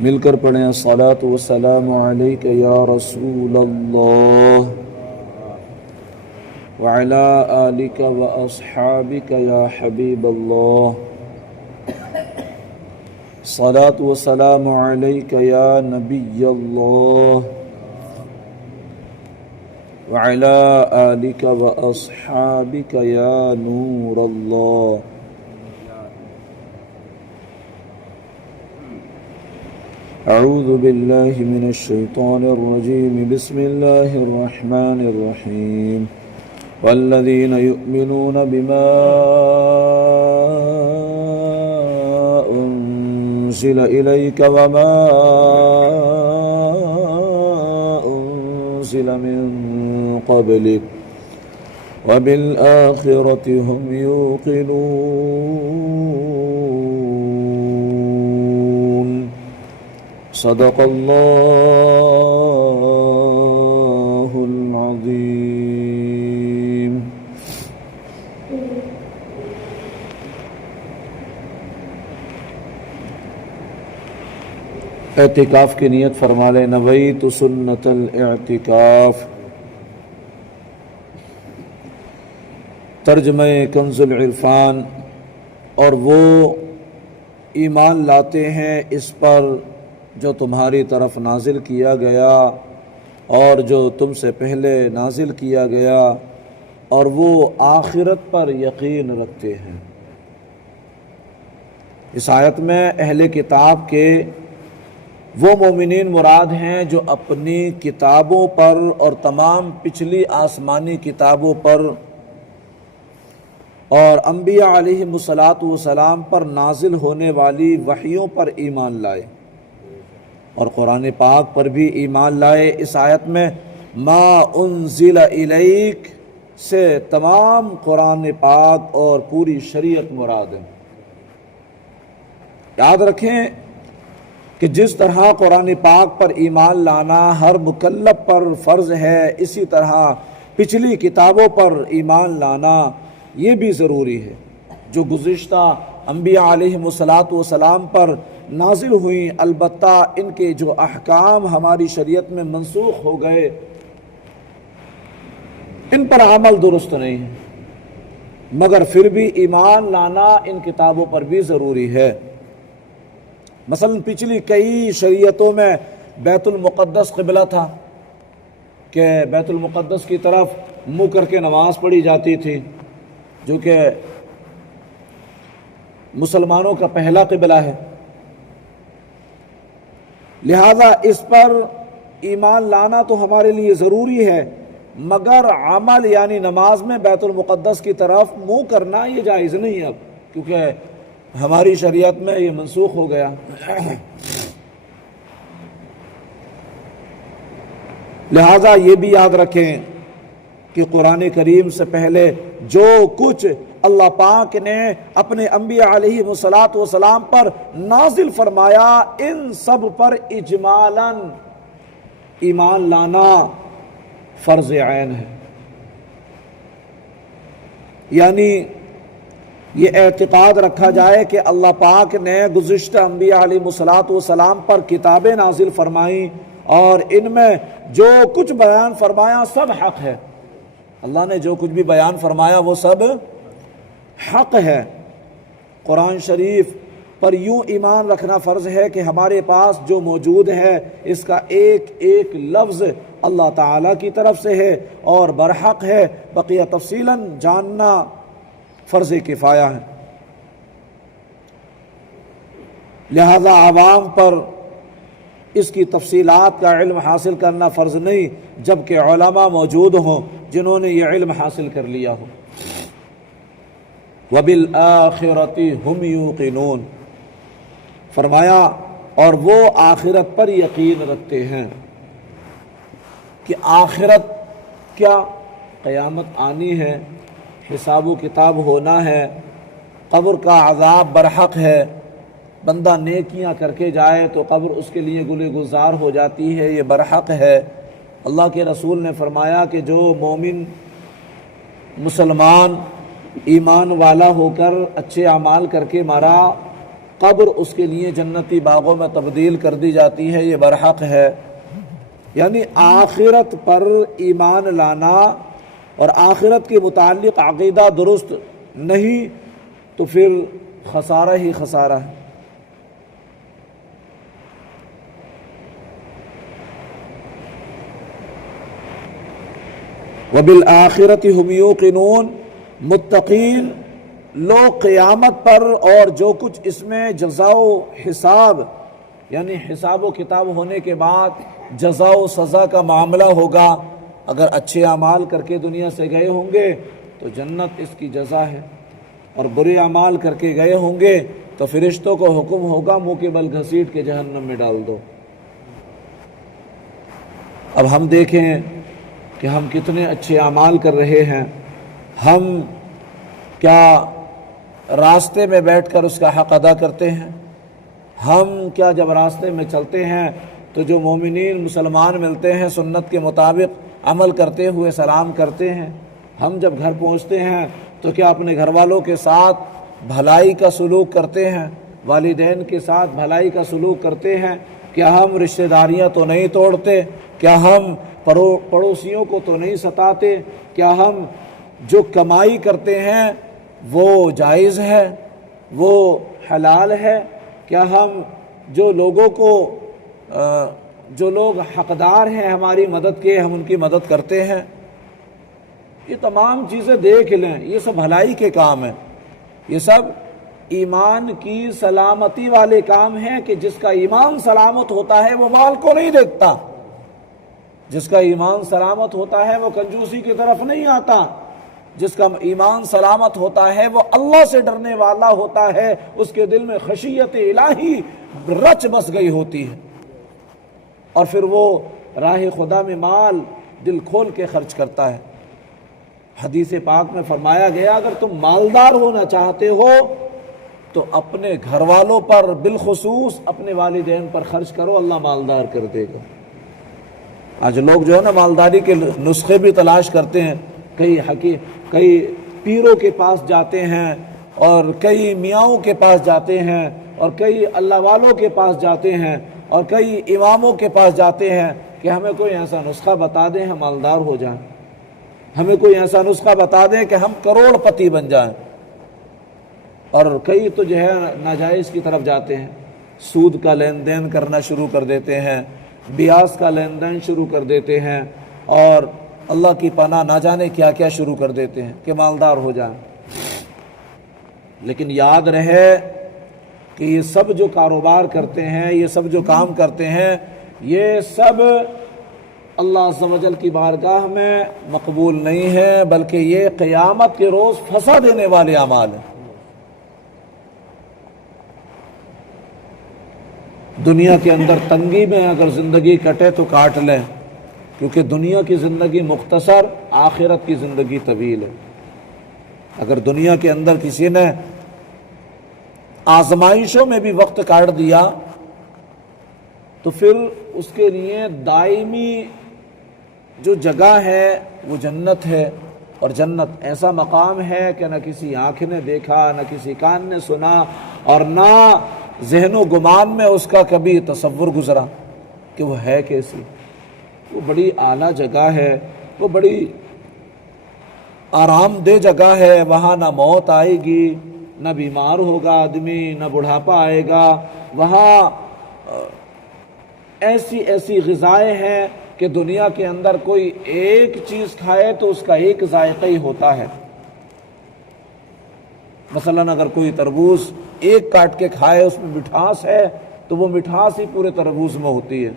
مل کر پڑھیں الصلاۃ والسلام علیک یا رسول اللہ وعلی آلک واصحابک یا حبیب اللہ الصلاۃ والسلام علیک یا نبی اللہ وعلی آلک واصحابک یا نور اللہ اعوذ باللہ من الشیطان الرجیم بسم اللہ الرحمن الرحیم والذین یؤمنون بما انزل الیک وما انزل من قبلک وبالآخرۃ هم یوقنون صدق اللہ العظیم۔ اعتکاف کی نیت فرما لیں، نویت سنت الاعتکاف۔ ترجمہ کنز العرفان۔ اور وہ ایمان لاتے ہیں اس پر جو تمہاری طرف نازل کیا گیا اور جو تم سے پہلے نازل کیا گیا، اور وہ آخرت پر یقین رکھتے ہیں۔ اس آیت میں اہل کتاب کے وہ مومنین مراد ہیں جو اپنی کتابوں پر اور تمام پچھلی آسمانی کتابوں پر اور انبیاء علیہم الصلاۃ پر نازل ہونے والی وحیوں پر ایمان لائے اور قرآن پاک پر بھی ایمان لائے۔ اس آیت میں ما انزل الیک سے تمام قرآن پاک اور پوری شریعت مراد ہے۔ یاد رکھیں کہ جس طرح قرآن پاک پر ایمان لانا ہر مکلف پر فرض ہے، اسی طرح پچھلی کتابوں پر ایمان لانا یہ بھی ضروری ہے جو گزشتہ انبیاء علیہم الصلاۃ پر نازل ہوئیں، البتہ ان کے جو احکام ہماری شریعت میں منسوخ ہو گئے ان پر عمل درست نہیں ہے، مگر پھر بھی ایمان لانا ان کتابوں پر بھی ضروری ہے۔ مثلا پچھلی کئی شریعتوں میں بیت المقدس قبلہ تھا کہ بیت المقدس کی طرف منہ کر کے نماز پڑھی جاتی تھی، جو کہ مسلمانوں کا پہلا قبلہ ہے، لہذا اس پر ایمان لانا تو ہمارے لیے ضروری ہے، مگر عمل یعنی نماز میں بیت المقدس کی طرف منہ کرنا یہ جائز نہیں اب، کیونکہ ہماری شریعت میں یہ منسوخ ہو گیا۔ لہذا یہ بھی یاد رکھیں کہ قرآن کریم سے پہلے جو کچھ اللہ پاک نے اپنے انبیاء علیہ السلام پر نازل فرمایا، ان سب پر اجمالاً ایمان لانا فرض عین ہے۔ یعنی یہ اعتقاد رکھا جائے کہ اللہ پاک نے گزشتہ انبیاء علیہ السلام پر کتابیں نازل فرمائیں اور ان میں جو کچھ بیان فرمایا سب حق ہے۔ اللہ نے جو کچھ بھی بیان فرمایا وہ سب حق ہے۔ قرآن شریف پر یوں ایمان رکھنا فرض ہے کہ ہمارے پاس جو موجود ہے اس کا ایک ایک لفظ اللہ تعالیٰ کی طرف سے ہے اور برحق ہے، بقیہ تفصیلاً جاننا فرض کفایہ ہے۔ لہذا عوام پر اس کی تفصیلات کا علم حاصل کرنا فرض نہیں، جبکہ علماء موجود ہوں جنہوں نے یہ علم حاصل کر لیا ہو۔ وَبِالْآخِرَةِ هُمْ يُوقِنُونَ، فرمایا اور وہ آخرت پر یقین رکھتے ہیں کہ آخرت کیا؟ قیامت آنی ہے، حساب و کتاب ہونا ہے، قبر کا عذاب برحق ہے، بندہ نیکیاں کر کے جائے تو قبر اس کے لیے گلے گلزار ہو جاتی ہے، یہ برحق ہے۔ اللہ کے رسول نے فرمایا کہ جو مومن مسلمان ایمان والا ہو کر اچھے اعمال کر کے مرا قبر اس کے لیے جنتی باغوں میں تبدیل کر دی جاتی ہے، یہ برحق ہے۔ یعنی آخرت پر ایمان لانا اور آخرت کے متعلق عقیدہ درست نہیں تو پھر خسارہ ہی خسارہ ہے۔ وَبِالْآخِرَةِ هُمْ يُوقِنُونَ، متقین لوگ قیامت پر اور جو کچھ اس میں جزا و حساب، یعنی حساب و کتاب ہونے کے بعد جزا و سزا کا معاملہ ہوگا، اگر اچھے اعمال کر کے دنیا سے گئے ہوں گے تو جنت اس کی جزا ہے، اور برے اعمال کر کے گئے ہوں گے تو فرشتوں کو حکم ہوگا منہ کے بل گھسیٹ کے جہنم میں ڈال دو۔ اب ہم دیکھیں کہ ہم کتنے اچھے اعمال کر رہے ہیں، ہم کیا راستے میں بیٹھ کر اس کا حق ادا کرتے ہیں؟ ہم کیا جب راستے میں چلتے ہیں تو جو مومنین مسلمان ملتے ہیں سنت کے مطابق عمل کرتے ہوئے سلام کرتے ہیں؟ ہم جب گھر پہنچتے ہیں تو کیا اپنے گھر والوں کے ساتھ بھلائی کا سلوک کرتے ہیں؟ والدین کے ساتھ بھلائی کا سلوک کرتے ہیں؟ کیا ہم رشتہ داریاں تو نہیں توڑتے؟ کیا ہم پڑوسیوں کو تو نہیں ستاتے؟ کیا ہم جو کمائی کرتے ہیں وہ جائز ہے، وہ حلال ہے؟ کیا ہم جو لوگوں کو جو لوگ حقدار ہیں ہماری مدد کے، ہم ان کی مدد کرتے ہیں؟ یہ تمام چیزیں دیکھ لیں، یہ سب بھلائی کے کام ہیں، یہ سب ایمان کی سلامتی والے کام ہیں کہ جس کا ایمان سلامت ہوتا ہے وہ مال کو نہیں دیکھتا، جس کا ایمان سلامت ہوتا ہے وہ کنجوسی کی طرف نہیں آتا، جس کا ایمان سلامت ہوتا ہے وہ اللہ سے ڈرنے والا ہوتا ہے، اس کے دل میں خشیت الہی رچ بس گئی ہوتی ہے، اور پھر وہ راہ خدا میں مال دل کھول کے خرچ کرتا ہے۔ حدیث پاک میں فرمایا گیا اگر تم مالدار ہونا چاہتے ہو تو اپنے گھر والوں پر بالخصوص اپنے والدین پر خرچ کرو، اللہ مالدار کر دے گا۔ آج لوگ جو ہے نا مالداری کے نسخے بھی تلاش کرتے ہیں، کئی پیروں کے پاس جاتے ہیں اور کئی میاؤں کے پاس جاتے ہیں اور کئی اللہ والوں کے پاس جاتے ہیں اور کئی اماموں کے پاس جاتے ہیں کہ ہمیں کوئی ایسا نسخہ بتا دیں ہم مالدار ہو جائیں، ہمیں کوئی ایسا نسخہ بتا دیں کہ ہم کروڑ پتی بن جائیں۔ اور کئی تو جو ہے ناجائز کی طرف جاتے ہیں، سود کا لین دین کرنا شروع کر دیتے ہیں، بیاس کا لین دین شروع کر دیتے ہیں، اور اللہ کی پناہ نہ جانے کیا کیا شروع کر دیتے ہیں کہ مالدار ہو جائیں۔ لیکن یاد رہے کہ یہ سب جو کاروبار کرتے ہیں، یہ سب جو کام کرتے ہیں، یہ سب اللہ عز و جل کی بارگاہ میں مقبول نہیں ہے، بلکہ یہ قیامت کے روز پھنسا دینے والے اعمال ہیں۔ دنیا کے اندر تنگی میں اگر زندگی کٹے تو کاٹ لیں، کیونکہ دنیا کی زندگی مختصر، آخرت کی زندگی طویل ہے۔ اگر دنیا کے اندر کسی نے آزمائشوں میں بھی وقت کاٹ دیا تو پھر اس کے لیے دائمی جو جگہ ہے وہ جنت ہے، اور جنت ایسا مقام ہے کہ نہ کسی آنکھ نے دیکھا، نہ کسی کان نے سنا، اور نہ ذہن و گمان میں اس کا کبھی تصور گزرا کہ وہ ہے کیسی۔ وہ بڑی اعلیٰ جگہ ہے، وہ بڑی آرام دہ جگہ ہے، وہاں نہ موت آئے گی، نہ بیمار ہوگا آدمی، نہ بڑھاپا آئے گا، وہاں ایسی غذائیں ہیں کہ دنیا کے اندر کوئی ایک چیز کھائے تو اس کا ایک ذائقہ ہی ہوتا ہے۔ مثلا اگر کوئی تربوز ایک کاٹ کے کھائے اس میں مٹھاس ہے تو وہ مٹھاس ہی پورے تربوز میں ہوتی ہے،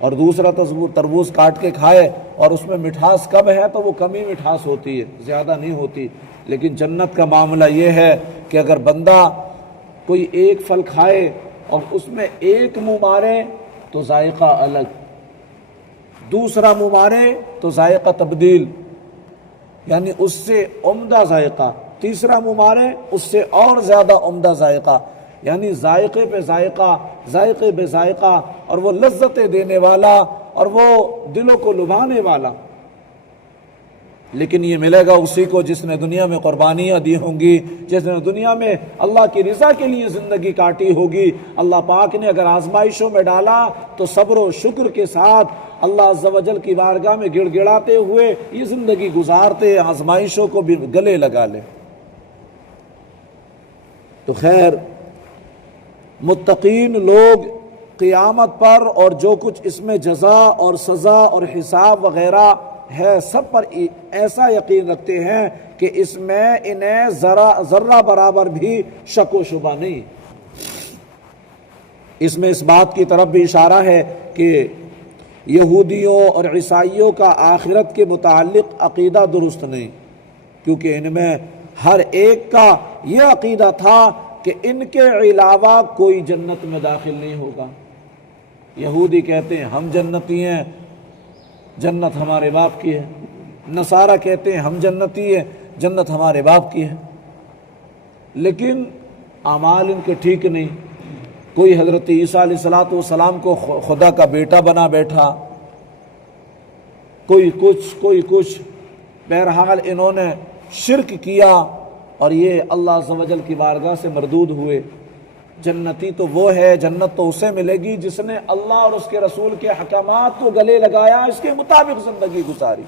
اور دوسرا تربوز کاٹ کے کھائے اور اس میں مٹھاس کم ہے تو وہ کم ہی مٹھاس ہوتی ہے، زیادہ نہیں ہوتی۔ لیکن جنت کا معاملہ یہ ہے کہ اگر بندہ کوئی ایک پھل کھائے اور اس میں ایک منہ مارے تو ذائقہ الگ، دوسرا منہ مارے تو ذائقہ تبدیل، یعنی اس سے عمدہ ذائقہ، تیسرا منہ مارے اس سے اور زیادہ عمدہ ذائقہ، یعنی ذائقے پہ ذائقہ، ذائقے بے ذائقہ، اور وہ لذتیں دینے والا اور وہ دلوں کو لبھانے والا۔ لیکن یہ ملے گا اسی کو جس نے دنیا میں قربانیاں دی ہوں گی، جس نے دنیا میں اللہ کی رضا کے لیے زندگی کاٹی ہوگی۔ اللہ پاک نے اگر آزمائشوں میں ڈالا تو صبر و شکر کے ساتھ اللہ عز و جل کی بارگاہ میں گڑ گڑاتے ہوئے یہ زندگی گزارتے، آزمائشوں کو بھی گلے لگا لے۔ تو خیر، متقین لوگ قیامت پر اور جو کچھ اس میں جزا اور سزا اور حساب وغیرہ ہے سب پر ایسا یقین رکھتے ہیں کہ اس میں انہیں ذرہ برابر بھی شک و شبہ نہیں۔ اس میں اس بات کی طرف بھی اشارہ ہے کہ یہودیوں اور عیسائیوں کا آخرت کے متعلق عقیدہ درست نہیں، کیونکہ ان میں ہر ایک کا یہ عقیدہ تھا کہ ان کے علاوہ کوئی جنت میں داخل نہیں ہوگا۔ یہودی کہتے ہیں ہم جنتی ہیں، جنت ہمارے باپ کی ہے۔ نصارہ کہتے ہیں ہم جنتی ہیں، جنت ہمارے باپ کی ہے۔ لیکن اعمال ان کے ٹھیک نہیں۔ کوئی حضرت عیسیٰ علیہ السلام کو خدا کا بیٹا بنا بیٹھا، کوئی کچھ، بہرحال انہوں نے شرک کیا اور یہ اللہ عز و جل کی بارگاہ سے مردود ہوئے۔ جنتی تو وہ ہے، جنت تو اسے ملے گی جس نے اللہ اور اس کے رسول کے احکامات کو گلے لگایا، اس کے مطابق زندگی گزاری۔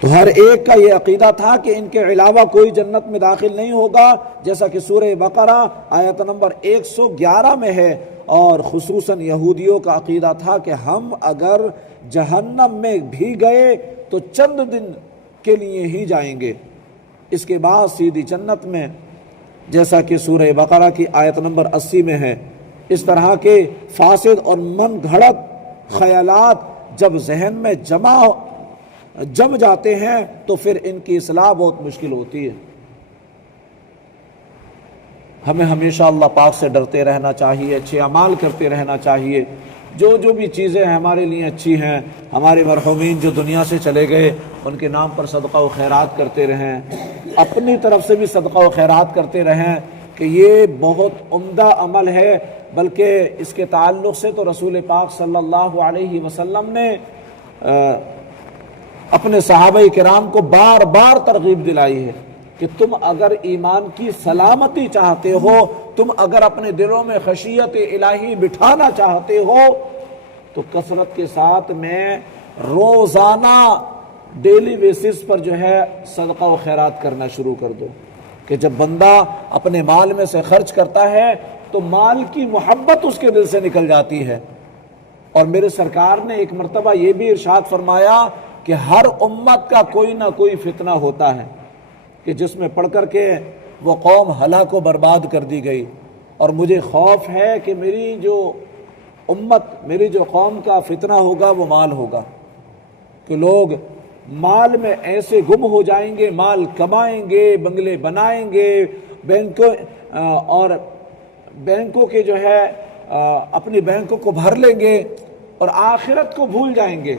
تو ہر ایک کا یہ عقیدہ تھا کہ ان کے علاوہ کوئی جنت میں داخل نہیں ہوگا، جیسا کہ سورہ بقرہ آیت نمبر 111 میں ہے۔ اور خصوصاً یہودیوں کا عقیدہ تھا کہ ہم اگر جہنم میں بھی گئے تو چند دن کے لیے ہی جائیں گے، اس کے بعد سیدھی جنت میں، جیسا کہ سورہ بقرہ کی آیت نمبر 80 میں ہے۔ اس طرح کے فاسد اور من گھڑت خیالات جب ذہن میں جم جاتے ہیں تو پھر ان کی اصلاح بہت مشکل ہوتی ہے۔ ہمیں ہمیشہ اللہ پاک سے ڈرتے رہنا چاہیے، اچھے اعمال کرتے رہنا چاہیے۔ جو بھی چیزیں ہمارے لیے اچھی ہیں، ہمارے مرحومین جو دنیا سے چلے گئے ان کے نام پر صدقہ و خیرات کرتے رہیں، اپنی طرف سے بھی صدقہ و خیرات کرتے رہیں کہ یہ بہت عمدہ عمل ہے۔ بلکہ اس کے تعلق سے تو رسول پاک صلی اللہ علیہ وسلم نے اپنے صحابہ کرام کو بار بار ترغیب دلائی ہے کہ تم اگر ایمان کی سلامتی چاہتے ہو، تم اگر اپنے دلوں میں خشیت الہی بٹھانا چاہتے ہو تو کثرت کے ساتھ میں روزانہ ڈیلی بیسس پر جو ہے صدقہ و خیرات کرنا شروع کر دو، کہ جب بندہ اپنے مال میں سے خرچ کرتا ہے تو مال کی محبت اس کے دل سے نکل جاتی ہے۔ اور میرے سرکار نے ایک مرتبہ یہ بھی ارشاد فرمایا کہ ہر امت کا کوئی نہ کوئی فتنہ ہوتا ہے کہ جس میں پڑھ کر کے وہ قوم ہلاک و برباد کر دی گئی، اور مجھے خوف ہے کہ میری جو امت، میری جو قوم کا فتنہ ہوگا وہ مال ہوگا، کہ لوگ مال میں ایسے گم ہو جائیں گے، مال کمائیں گے، بنگلے بنائیں گے، بینکوں کے جو ہے اپنی بینکوں کو بھر لیں گے اور آخرت کو بھول جائیں گے،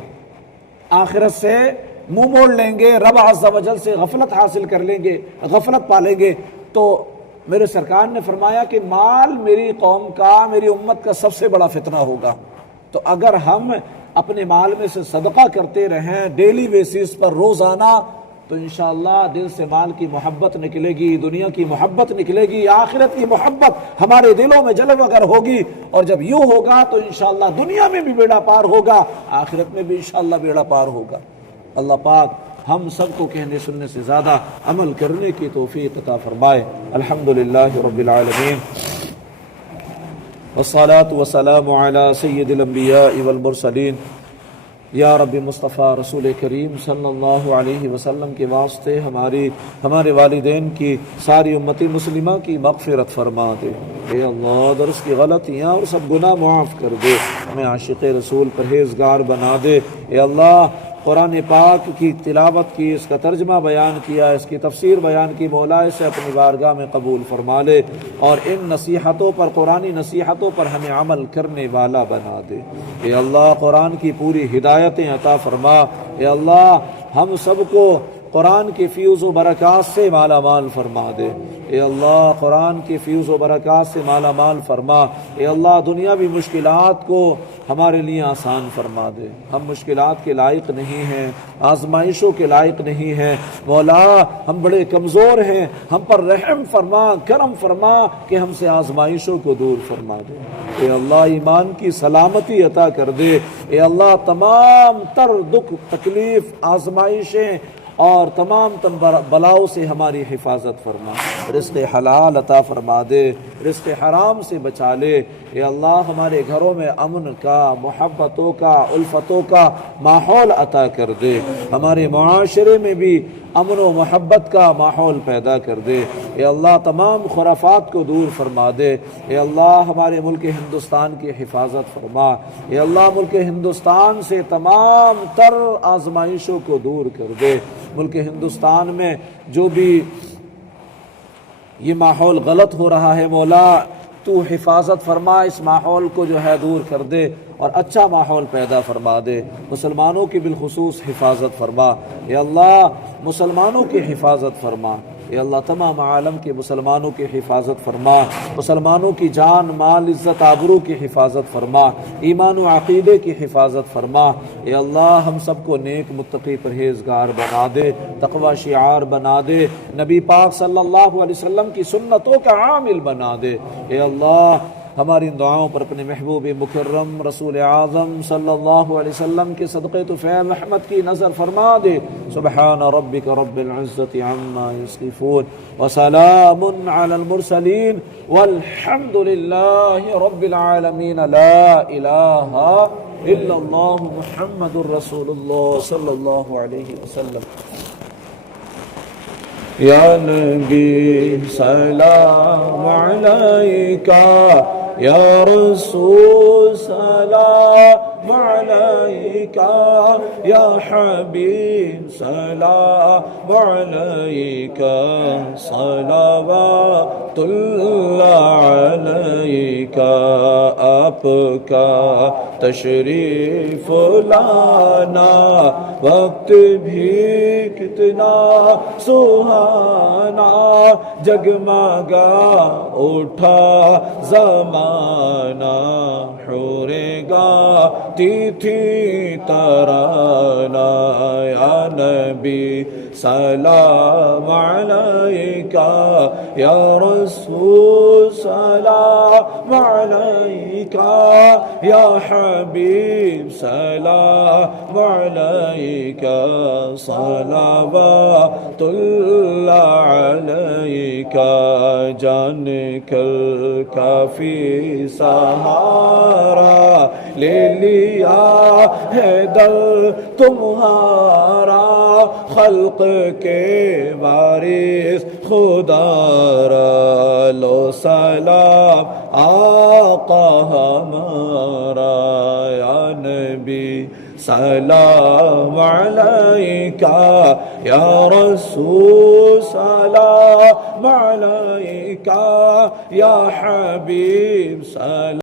آخرت سے منہ موڑ لیں گے، رب عز و جل سے غفلت حاصل کر لیں گے، غفلت پالیں گے۔ تو میرے سرکار نے فرمایا کہ مال میری قوم کا، میری امت کا سب سے بڑا فتنہ ہوگا۔ تو اگر ہم اپنے مال میں سے صدقہ کرتے رہیں ڈیلی بیسس پر روزانہ، تو انشاءاللہ دل سے مال کی محبت نکلے گی، دنیا کی محبت نکلے گی، آخرت کی محبت ہمارے دلوں میں جلوہ گر ہوگی، اور جب یوں ہوگا تو انشاءاللہ دنیا میں بھی بیڑا پار ہوگا، آخرت میں بھی انشاءاللہ بیڑا پار ہوگا۔ اللہ پاک ہم سب کو کہنے سننے سے زیادہ عمل کرنے کی توفیق عطا فرمائے۔ الحمدللہ رب العالمین، والصلاة والسلام علی سید الانبیاء والمرسلین۔ یا رب مصطفیٰ رسول کریم صلی اللہ علیہ وسلم کے واسطے ہمارے والدین کی، ساری امت مسلمہ کی مغفرت فرما دے۔ اے اللہ درس کی غلطیاں اور سب گناہ معاف کر دے، ہمیں عاشق رسول پرہیزگار بنا دے۔ اے اللہ قرآن پاک کی تلاوت کی، اس کا ترجمہ بیان کیا، اس کی تفسیر بیان کی، مولا اسے اپنی بارگاہ میں قبول فرما لے، اور ان نصیحتوں پر، قرآنی نصیحتوں پر ہمیں عمل کرنے والا بنا دے۔ اے اللہ قرآن کی پوری ہدایتیں عطا فرما۔ اے اللہ ہم سب کو قرآن کی فیوز و برکات سے مالا مال فرما دے۔ اے اللہ قرآن کی فیوز و برکات سے مالا مال فرما۔ اے اللہ دنیاوی مشکلات کو ہمارے لیے آسان فرما دے۔ ہم مشکلات کے لائق نہیں ہیں، آزمائشوں کے لائق نہیں ہیں مولا، ہم بڑے کمزور ہیں، ہم پر رحم فرما، کرم فرما کہ ہم سے آزمائشوں کو دور فرما دے۔ اے اللہ ایمان کی سلامتی عطا کر دے۔ اے اللہ تمام تر دکھ تکلیف آزمائشیں اور تمام بلاؤں سے ہماری حفاظت فرما، رزق حلال عطا فرما دے، رزق حرام سے بچا لے۔ اے اللہ ہمارے گھروں میں امن کا، محبتوں کا، الفتوں کا ماحول عطا کر دے، ہمارے معاشرے میں بھی امن و محبت کا ماحول پیدا کر دے۔ اے اللہ تمام خرافات کو دور فرما دے۔ اے اللہ ہمارے ملک ہندوستان کی حفاظت فرما۔ اے اللہ ملک ہندوستان سے تمام تر آزمائشوں کو دور کر دے۔ ملک ہندوستان میں جو بھی یہ ماحول غلط ہو رہا ہے مولا تو حفاظت فرما، اس ماحول کو جو ہے دور کر دے اور اچھا ماحول پیدا فرما دے۔ مسلمانوں کی بالخصوص حفاظت فرما۔ اے اللہ مسلمانوں کی حفاظت فرما۔ اے اللہ تمام عالم کے مسلمانوں کی حفاظت فرما، مسلمانوں کی جان مال عزت آبرو کی حفاظت فرما، ایمان و عقیدے کی حفاظت فرما۔ اے اللہ ہم سب کو نیک متقی پرہیزگار بنا دے، تقوی شعار بنا دے، نبی پاک صلی اللہ علیہ وسلم کی سنتوں کا عامل بنا دے۔ اے اللہ ہماری ان دعاؤں پر اپنے محبوب مکرم رسول اعظم صلی اللہ علیہ وسلم کے صدقے طفیل رحمت کی نظر فرما دے۔ سبحان ربک رب العزت عما یصفون وسلام علی المرسلین والحمد للہ رب العالمین۔ لا الہ الا اللہ محمد رسول اللہ صلی اللہ علیہ وسلم۔ یا نبی سلام علیکہ، یا رسول سلام علیکہ، یا حبیب سلام علیکہ، صلوات اللہ علیکہ۔ آپ کا تشریف لانا وقت بھی کتنا سہانا، جگمگا اٹھا زمانہ، حور گاتی تھی ترانہ۔ یا نبی سلام علیکہ، یا رسول سلام علیکہ، یا حبیب سلام علیکہ، صلوات اللہ علیکہ۔ جان کل کافی سہارا لے لیا ہے در تمہارا، خلق کے وارث خدا را لو سلام آقا ہمارا۔ یا نبی سلام علیکہ، یا رسول سلام علیکہ، یا حبیب سلام